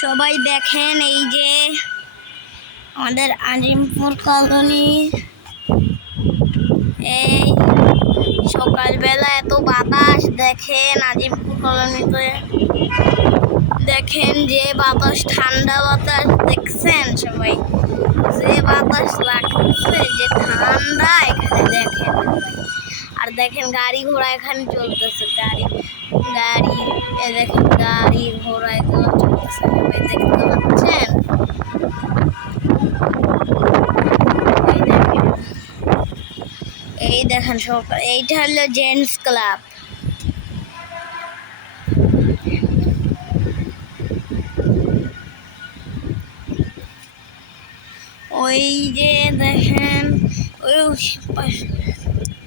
সবাই দেখেন, এই যে আমাদের আজিমপুর কলোনি। এই সকালবেলা এত বাতাস, দেখেন আজিমপুর কলোনিতে। দেখেন যে বাতাস, ঠান্ডা বাতাস, দেখছেন সবাই যে বাতাস লাগছে, যে ঠান্ডা এখানে দেখেন। আর দেখেন গাড়ি ঘোড়া এখানে চলতেছে, গাড়ি গাড়ি দেখেন গাড়ি ঘোড়া এগুলো চলতেছে, সবাই দেখতে পাচ্ছেন। এই দেখেন সকাল, এইটা হলো জেন্টস ক্লাব। ওই যে দেখেন ওই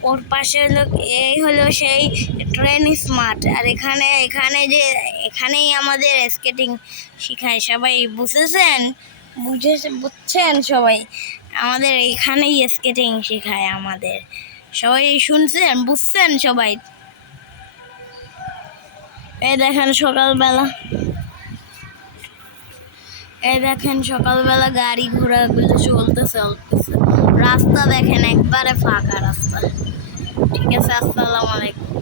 ওর পাশে হলো, এই হলো সেই ট্রেন স্মার্ট। আর এখানে এখানে যে এখানেই আমাদের স্কেটিং শেখায়, সবাই বুঝেছেন? বুঝছেন সবাই? আমাদের এখানেই স্কেটিং শেখায় আমাদের। সবাই শুনছেন, বুঝছেন সবাই? এই দেখেন সকালবেলা, এই দেখেন সকালবেলা গাড়ি ঘোড়াগুলো চলতেছে। রাস্তা দেখেন একবারে ফাঁকা রাস্তা। ঠিক আছে, আসসালামু আলাইকুম।